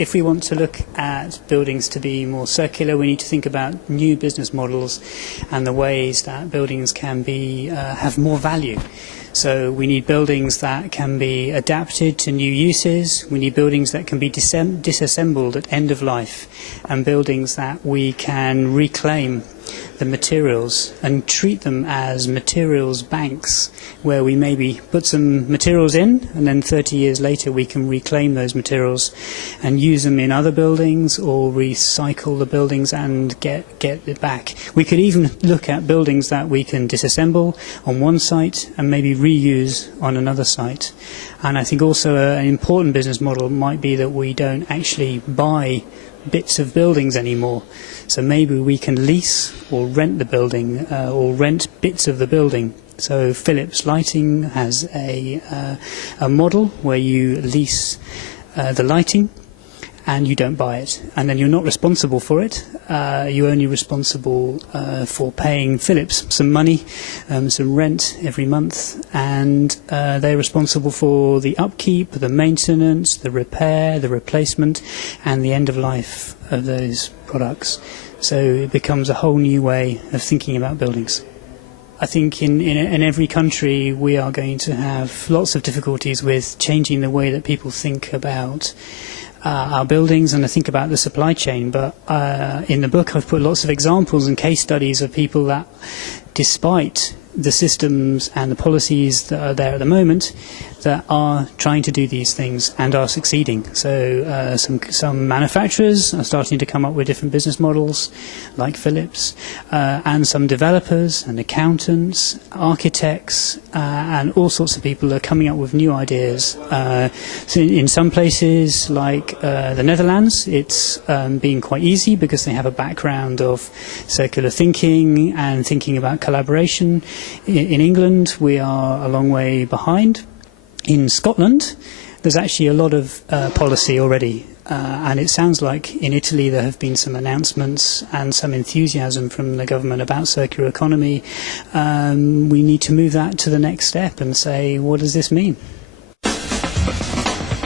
if we want to look at buildings to be more circular, we need to think about new business models and the ways that buildings can be have more value. So we need buildings that can be adapted to new uses. We need buildings that can be disassembled at end of life, and buildings that we can reclaim the materials and treat them as materials banks, where we maybe put some materials in and then 30 years later we can reclaim those materials and use them in other buildings, or recycle the buildings and get it back. We could even look at buildings that we can disassemble on one site and maybe reuse on another site. And I think also an important business model might be that we don't actually buy bits of buildings anymore. So maybe we can lease or rent the building, or rent bits of the building. So Philips Lighting has a model where you lease the lighting and you don't buy it, and then you're not responsible for it. You're only responsible for paying Philips some money, some rent every month, and they're responsible for the upkeep, the maintenance, the repair, the replacement, and the end of life of those products. So it becomes a whole new way of thinking about buildings. I think in every country we are going to have lots of difficulties with changing the way that people think about our buildings and I think about the supply chain. But in the book I've put lots of examples and case studies of people that, despite the systems and the policies that are there at the moment, that are trying to do these things and are succeeding. So some manufacturers are starting to come up with different business models, like Philips, and some developers and accountants, architects, and all sorts of people are coming up with new ideas. So in some places, like the Netherlands, it's been quite easy because they have a background of circular thinking and thinking about collaboration. In England, we are a long way behind. In Scotland, there's actually a lot of policy already, and it sounds like in Italy there have been some announcements and some enthusiasm from the government about circular economy. We need to move that to the next step and say, what does this mean?